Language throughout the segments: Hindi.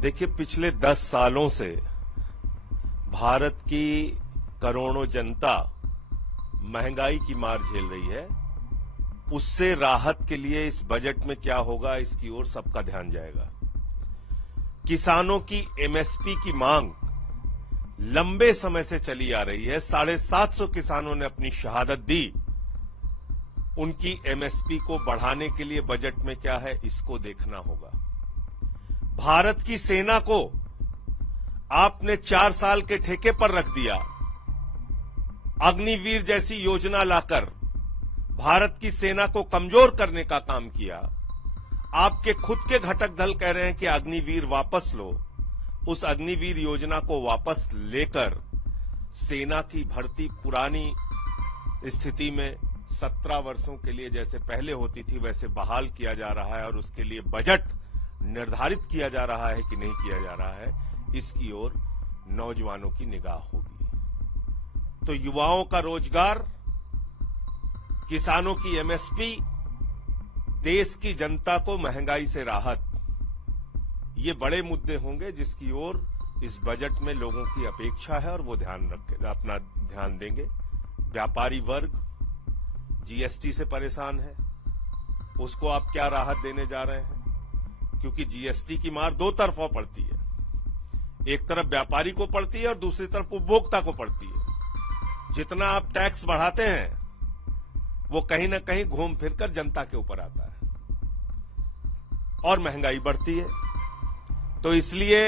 देखिए, पिछले 10 सालों से भारत की करोड़ों जनता महंगाई की मार झेल रही है। उससे राहत के लिए इस बजट में क्या होगा, इसकी ओर सबका ध्यान जाएगा। किसानों की एमएसपी की मांग लंबे समय से चली आ रही है। 750 किसानों ने अपनी शहादत दी। उनकी एमएसपी को बढ़ाने के लिए बजट में क्या है, इसको देखना होगा। भारत की सेना को आपने 4 साल के ठेके पर रख दिया। अग्निवीर जैसी योजना लाकर भारत की सेना को कमजोर करने का काम किया। आपके खुद के घटक दल कह रहे हैं कि अग्निवीर वापस लो। उस अग्निवीर योजना को वापस लेकर सेना की भर्ती पुरानी स्थिति में 17 वर्षों के लिए जैसे पहले होती थी वैसे बहाल किया जा रहा है और उसके लिए बजट निर्धारित किया जा रहा है कि नहीं किया जा रहा है, इसकी ओर नौजवानों की निगाह होगी। तो युवाओं का रोजगार, किसानों की एमएसपी, देश की जनता को महंगाई से राहत, ये बड़े मुद्दे होंगे जिसकी ओर इस बजट में लोगों की अपेक्षा है और वो अपना ध्यान देंगे। व्यापारी वर्ग जीएसटी से परेशान है, उसको आप क्या राहत देने जा रहे हैं? क्योंकि जीएसटी की मार दो तरफा पड़ती है। एक तरफ व्यापारी को पड़ती है और दूसरी तरफ उपभोक्ता को पड़ती है। जितना आप टैक्स बढ़ाते हैं वो कहीं ना कहीं घूम फिरकर जनता के ऊपर आता है और महंगाई बढ़ती है। तो इसलिए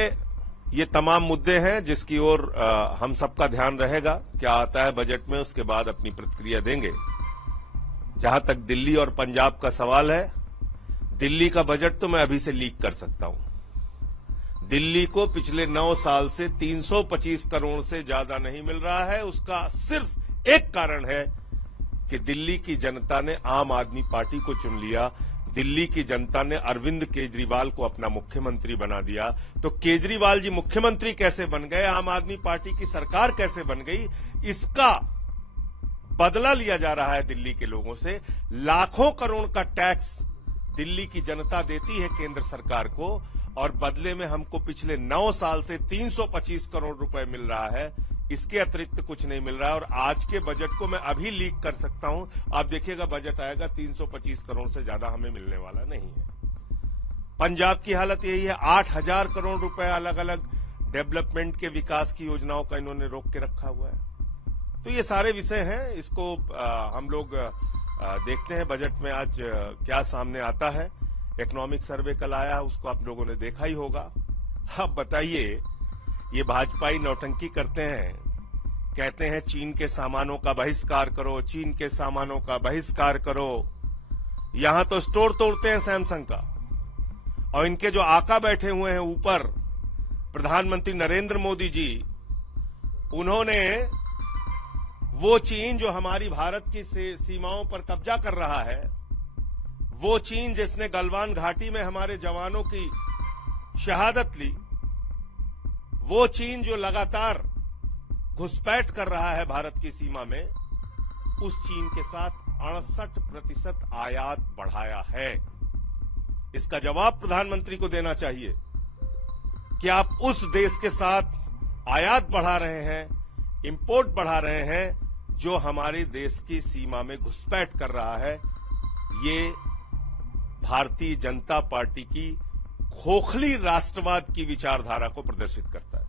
ये तमाम मुद्दे हैं जिसकी ओर हम सबका ध्यान रहेगा। क्या आता है बजट में, उसके बाद अपनी प्रतिक्रिया देंगे। जहां तक दिल्ली और पंजाब का सवाल है, दिल्ली का बजट तो मैं अभी से लीक कर सकता हूं। दिल्ली को पिछले 9 साल से 325 करोड़ से ज्यादा नहीं मिल रहा है। उसका सिर्फ एक कारण है कि दिल्ली की जनता ने आम आदमी पार्टी को चुन लिया। दिल्ली की जनता ने अरविंद केजरीवाल को अपना मुख्यमंत्री बना दिया। तो केजरीवाल जी मुख्यमंत्री कैसे बन गए, आम आदमी पार्टी की सरकार कैसे बन गई, इसका बदला लिया जा रहा है दिल्ली के लोगों से। लाखों करोड़ का टैक्स दिल्ली की जनता देती है केंद्र सरकार को और बदले में हमको पिछले 9 साल से 325 करोड़ रुपए मिल रहा है। इसके अतिरिक्त कुछ नहीं मिल रहा है और आज के बजट को मैं अभी लीक कर सकता हूं। आप देखिएगा बजट आएगा, 325 करोड़ से ज्यादा हमें मिलने वाला नहीं है। पंजाब की हालत यही है, 8000 करोड़ रुपए अलग अलग डेवलपमेंट के विकास की योजनाओं का इन्होंने रोक के रखा हुआ है। तो ये सारे विषय हैं, इसको हम लोग देखते हैं बजट में आज क्या सामने आता है। इकोनॉमिक सर्वे कल आया, उसको आप लोगों ने देखा ही होगा। अब बताइए, ये भाजपाई नौटंकी करते हैं, कहते हैं चीन के सामानों का बहिष्कार करो, चीन के सामानों का बहिष्कार करो। यहां तो स्टोर तोड़ते हैं सैमसंग का, और इनके जो आका बैठे हुए हैं ऊपर, प्रधानमंत्री नरेंद्र मोदी जी, उन्होंने वो चीन जो हमारी भारत की सीमाओं पर कब्जा कर रहा है, वो चीन जिसने गलवान घाटी में हमारे जवानों की शहादत ली, वो चीन जो लगातार घुसपैठ कर रहा है भारत की सीमा में, उस चीन के साथ 68% आयात बढ़ाया है। इसका जवाब प्रधानमंत्री को देना चाहिए कि आप उस देश के साथ आयात बढ़ा रहे हैं, इंपोर्ट बढ़ा रहे हैं जो हमारे देश की सीमा में घुसपैठ कर रहा है। ये भारतीय जनता पार्टी की खोखली राष्ट्रवाद की विचारधारा को प्रदर्शित करता है।